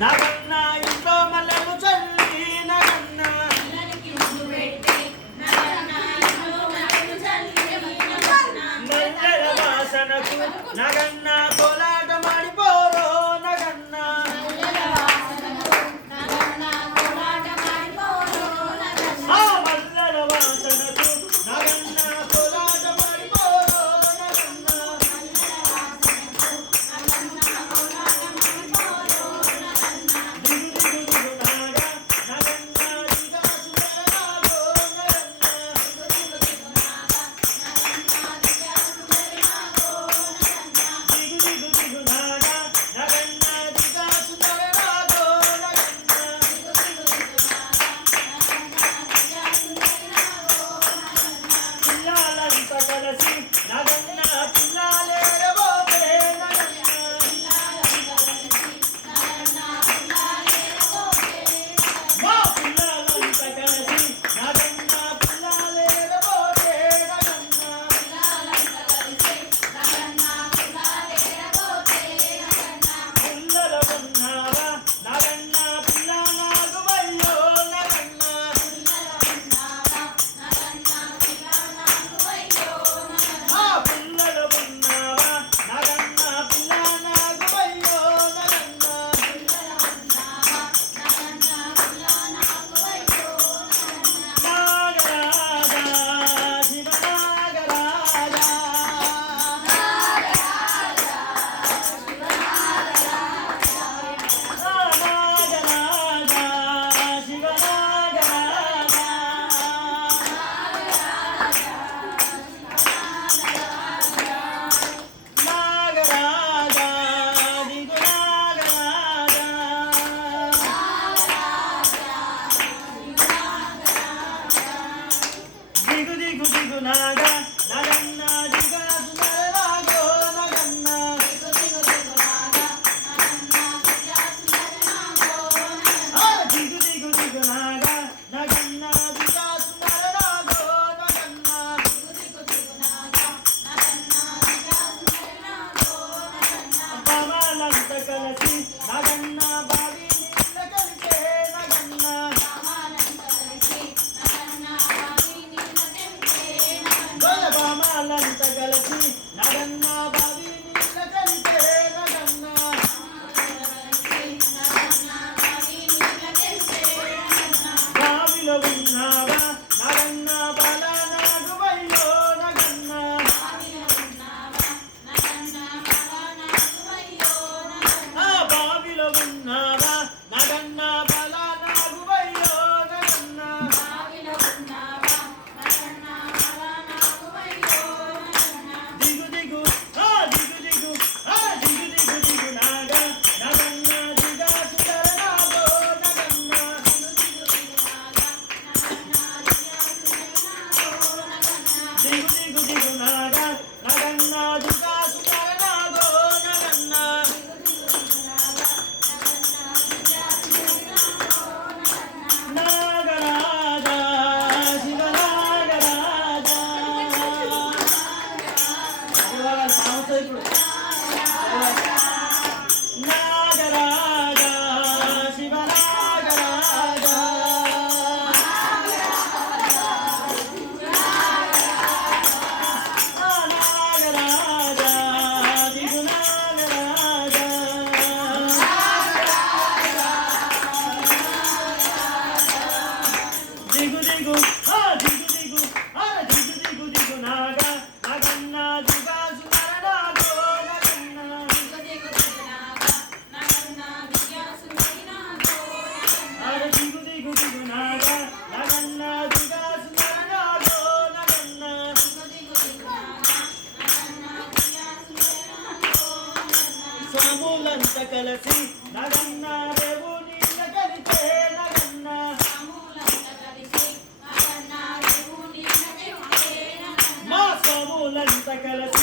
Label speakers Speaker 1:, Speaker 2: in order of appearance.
Speaker 1: నాకన్నా ఇంట్లో మల్లెలు చల్లి నాకన్నా. మల్లెల వాసనకు నాకన్నా nada. దిగు ఆ దిగు దిగు ఆ దిగు దిగు దిగు నాగా నాగన్న దుగా సుమర నాగో నాగన్న దిగు
Speaker 2: దిగు దిగు నాగా నాగన్న దుగా
Speaker 1: రేవు que les